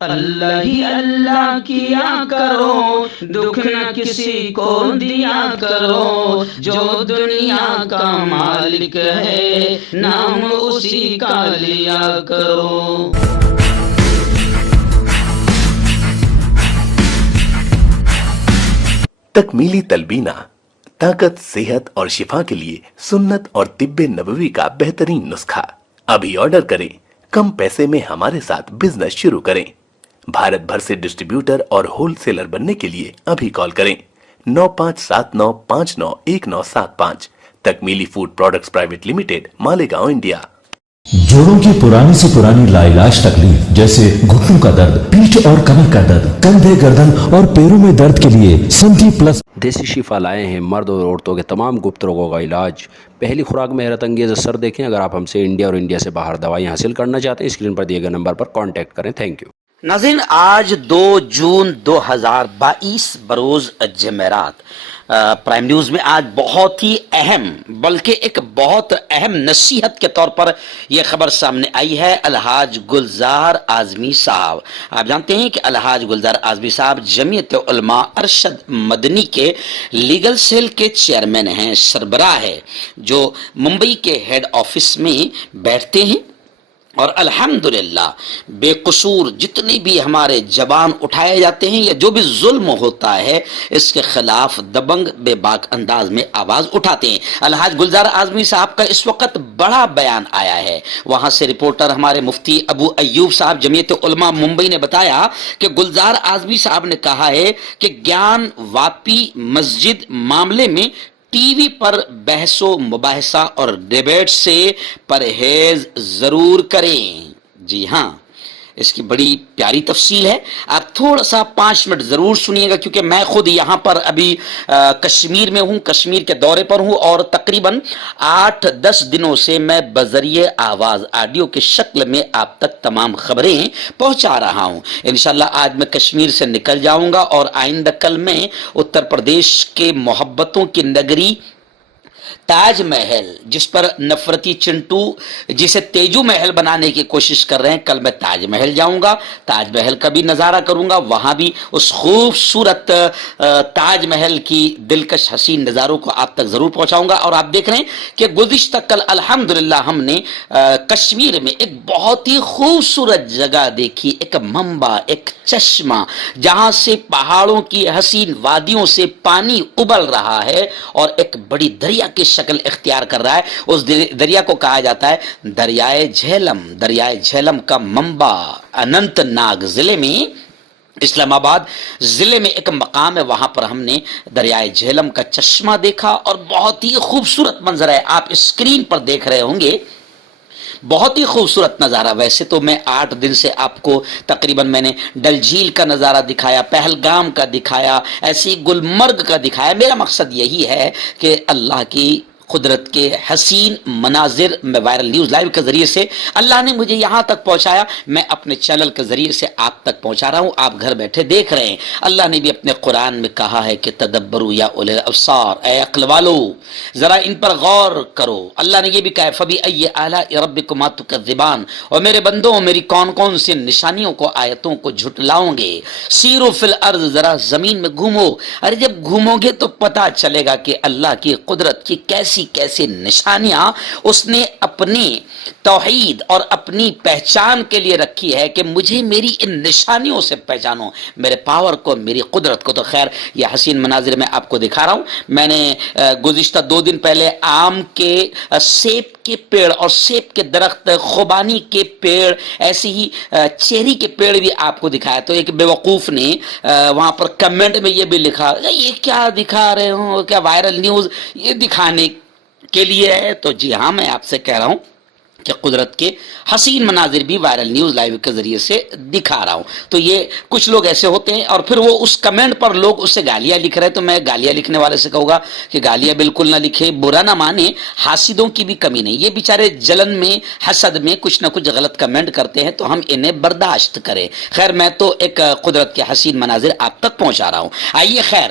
اللہ ہی اللہ کیا کرو، دکھ نہ کسی کو دیا کرو، جو دنیا کا مالک ہے نام اسی کا لیا کرو۔ تکمیلی تلبینہ طاقت، صحت اور شفا کے لیے سنت اور طب نبوی کا بہترین نسخہ۔ ابھی آرڈر کریں، کم پیسے میں ہمارے ساتھ بزنس شروع کریں۔ بھارت بھر سے ڈسٹریبیوٹر اور ہول سیلر بننے کے لیے ابھی کال کریں 9579591975۔ Takmeeli food products private limited, Malegaon, India. جوڑوں کی پرانی سے پرانی لاعلاج تکلیف جیسے گھٹنوں کا درد، پیٹھ اور کمر کا درد، کندھے، گردن اور پیروں میں درد کے لیے سنٹی پلس دیسی شفا لائے ہیں مرد اور عورتوں کے تمام گپت روگوں کا علاج۔ پہلی خوراک میں حیرت انگیز اثر دیکھیں۔ اگر آپ ہم سے انڈیا اور انڈیا سے باہر دوائیں حاصل کرنا چاہتے ہیں، اسکرین پر دیے گئے نمبر پر کانٹیکٹ کریں۔ Thank you. ناظرین، آج 2 جون 2022 بروز جمعرات پرائم نیوز میں آج بہت ہی اہم، بلکہ ایک بہت اہم نصیحت کے طور پر یہ خبر سامنے آئی ہے۔ الحاج گلزار اعظمی صاحب، آپ جانتے ہیں کہ الحاج گلزار اعظمی صاحب جمعیت علماء ارشد مدنی کے لیگل سیل کے چیئرمین ہیں، سربراہ ہے، جو ممبئی کے ہیڈ آفس میں بیٹھتے ہیں، اور الحمدللہ بے قصور جتنے بھی ہمارے جوان اٹھائے جاتے ہیں یا جو بھی ظلم ہوتا ہے اس کے خلاف دبنگ بے باک انداز میں آواز اٹھاتے ہیں۔ الحاج گلزار اعظمی صاحب کا اس وقت بڑا بیان آیا ہے، وہاں سے رپورٹر ہمارے مفتی ابو ایوب صاحب جمعیت علماء ممبئی نے بتایا کہ گلزار اعظمی صاحب نے کہا ہے کہ گیان واپی مسجد معاملے میں ٹی وی پر بحث و مباحثہ اور ڈیبیٹ سے پرہیز ضرور کریں۔ جی ہاں، اس کی بڑی پیاری تفصیل ہے، آپ تھوڑا سا 5 منٹ ضرور سنیے گا، کیونکہ میں خود یہاں پر ابھی کشمیر میں ہوں، کشمیر کے دورے پر ہوں، اور تقریباً 8-10 دنوں سے میں بذریعہ آواز آڈیو کی شکل میں آپ تک تمام خبریں پہنچا رہا ہوں۔ انشاءاللہ آج میں کشمیر سے نکل جاؤں گا اور آئندہ کل میں اتر پردیش کے محبتوں کی نگری تاج محل، جس پر نفرتی چنٹو جسے تیجو محل بنانے کی کوشش کر رہے ہیں، کل میں تاج محل جاؤں گا، تاج محل کا بھی نظارہ کروں گا، وہاں بھی اس خوبصورت تاج محل کی دلکش حسین نظاروں کو آپ تک ضرور پہنچاؤں گا۔ اور آپ دیکھ رہے ہیں کہ گزشتہ کل الحمدللہ ہم نے کشمیر میں ایک بہت ہی خوبصورت جگہ دیکھی، ایک منبع، ایک چشمہ، جہاں سے پہاڑوں کی حسین وادیوں سے پانی ابل رہا ہے اور ایک بڑی دریا کی شکل اختیار کر رہا ہے۔ اس دریا کو کہا جاتا ہے دریائے جہلم۔ دریائے جہلم کا منبع اننت ناگ ضلع میں، اسلام آباد ضلع میں ایک مقام ہے، وہاں پر ہم نے دریائے جہلم کا چشمہ دیکھا اور بہت ہی خوبصورت منظر ہے، آپ اسکرین پر دیکھ رہے ہوں گے، بہت ہی خوبصورت نظارہ۔ ویسے تو میں 8 دن سے آپ کو تقریباً میں نے ڈل جھیل کا نظارہ دکھایا، پہلگام کا دکھایا، ایسے ہی گلمرگ کا دکھایا۔ میرا مقصد یہی ہے کہ اللہ کی قدرت کے حسین مناظر میں وائرل نیوز لائیو کے ذریعے سے اللہ نے مجھے یہاں تک پہنچایا، میں اپنے چینل کے ذریعے سے آپ تک پہنچا رہا ہوں، آپ گھر بیٹھے دیکھ رہے ہیں۔ اللہ نے بھی اپنے قرآن میں کہا ہے کہ تدبروا یا اولی الابصار، اے عقل والو ذرا ان پر غور کرو۔ اللہ نے یہ بھی کہا ہے فبأي آلاء ربكما تكذبان، اور میرے بندوں میری کون کون سی نشانیوں کو، آیتوں کو جھٹلاؤ گے؟ سیروا فی الارض، ذرا زمین میں گھومو۔ ارے جب گھومو گے تو پتہ چلے گا کہ اللہ کی قدرت کی کیسی نشانیاں اس نے اپنی توحید اور اپنی پہچان کے لیے رکھی ہے کہ مجھے میری ان نشانیوں سے پہچانو، میرے پاور کو، میری قدرت کو۔ تو خیر یہ حسین مناظر میں آپ کو دکھا رہا ہوں۔ میں نے گزشتہ 2 دن پہلے آم کے، سیب کے پیڑ اور سیب کے درخت، خوبانی کے پیڑ، ایسے ہی چیری کے پیڑ بھی آپ کو دکھایا۔ تو ایک بیوقوف نے وہاں پر کمنٹ میں یہ بھی لکھا یہ کیا دکھا رہے ہو، کیا وائرل نیوز یہ دکھانے کے لیے ہے؟ تو جی ہاں، میں آپ سے کہہ رہا ہوں کہ قدرت کے حسین مناظر بھی وائرل نیوز لائیو کے ذریعے سے دکھا رہا ہوں۔ تو یہ کچھ لوگ ایسے ہوتے ہیں اور پھر وہ اس کمنٹ پر لوگ اس سے گالیاں لکھ رہے ہیں، تو میں گالیاں لکھنے والے سے کہوں گا کہ گالیاں بالکل نہ لکھے، برا نہ مانے، حاسدوں کی بھی کمی نہیں، یہ بیچارے جلن میں، حسد میں کچھ نہ کچھ غلط کمنٹ کرتے ہیں تو ہم انہیں برداشت کریں۔ خیر میں تو ایک قدرت کے حسین مناظر آپ تک پہنچا رہا ہوں۔ آئیے خیر